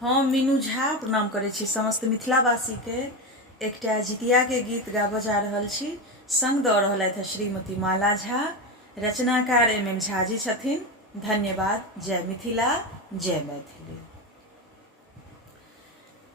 हम मीनू झा प्रणाम करै छी समस्त मिथिलावासी के। एकटा जितिया के गीत गाबऽ जा रहल छी। संग दऽ रहलथि श्रीमती माला झा, रचनाकार MM झा जी छथिन। धन्यवाद। जय मिथिला, जय मैथिली।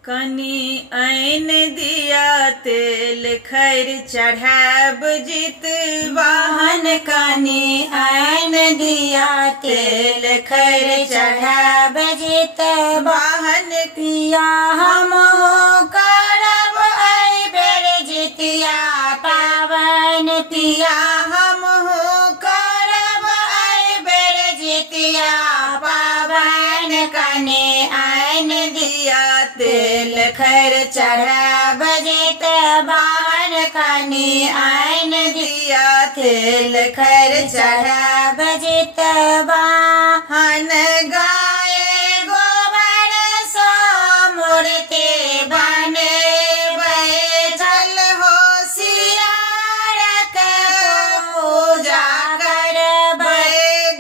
कनी आइन दिया तेल खैर चढ़ाब जितवाहन, कनी आइन दिया तेल खैर चढ़ाब जितवाहन, पिया हम हो करब एहि बेर जितिया पावन, पिया हम हो करब एहि बेर जितिया पावन, कनी आइन दिया तेल खैर चढ़ाब जितवाहन, कनी आइन दिया तेल खैर चढ़ाब जितवाहन, गाय गोबर सँ मूर्ति बनेबै चल होशियारक पूजा करबै,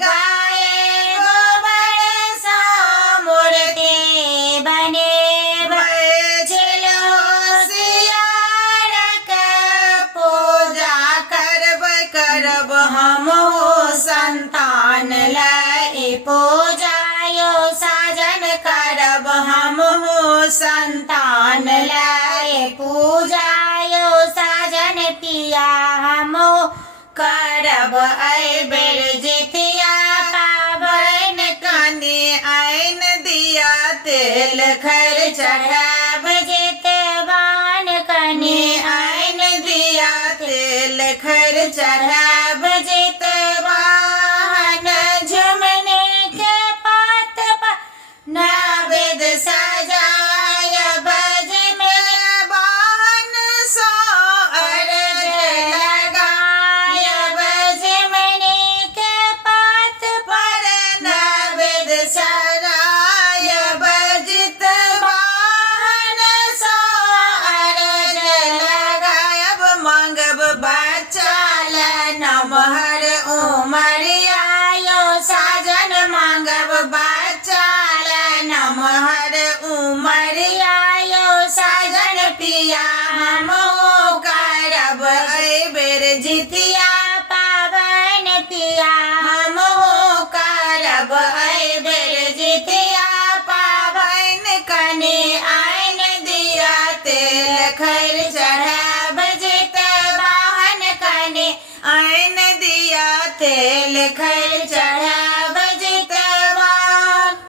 गाय गोबर सँ मूर्ति बनेबै चल होशियारक पूजा करबै, करब हम संतान लाई पूजा यो साजन, करब हम संतान लाई पूजा यो साजन, पिया हम करब एहि बेर जितिया पावन, कनी आइन दिया तेल खैर चढ़ाब जितवाहन, कनी आइन दिया तेल खैर चढ़ाब जितवाहन, झुमने के पात पर नैवेद सजाय बजमे वाहन सो अर्घ लगाय, बजमने के पात पर नैवेद सजाय जितवाहन सो अर्घ लगायब, मांगब बच्चा ले नमहर उमरिया यो साजन, मांगब बच्चा ले नमहर उमरिया यो साजन, पिया हम करब एहि बेर जितिया पावन, पिया हम करब एहि बेर जितिया पावन, कनी आइन दिया तेल खैर चढ़ाब जितवाहन, कनी आइन दिया तेल खैर चढ़ाब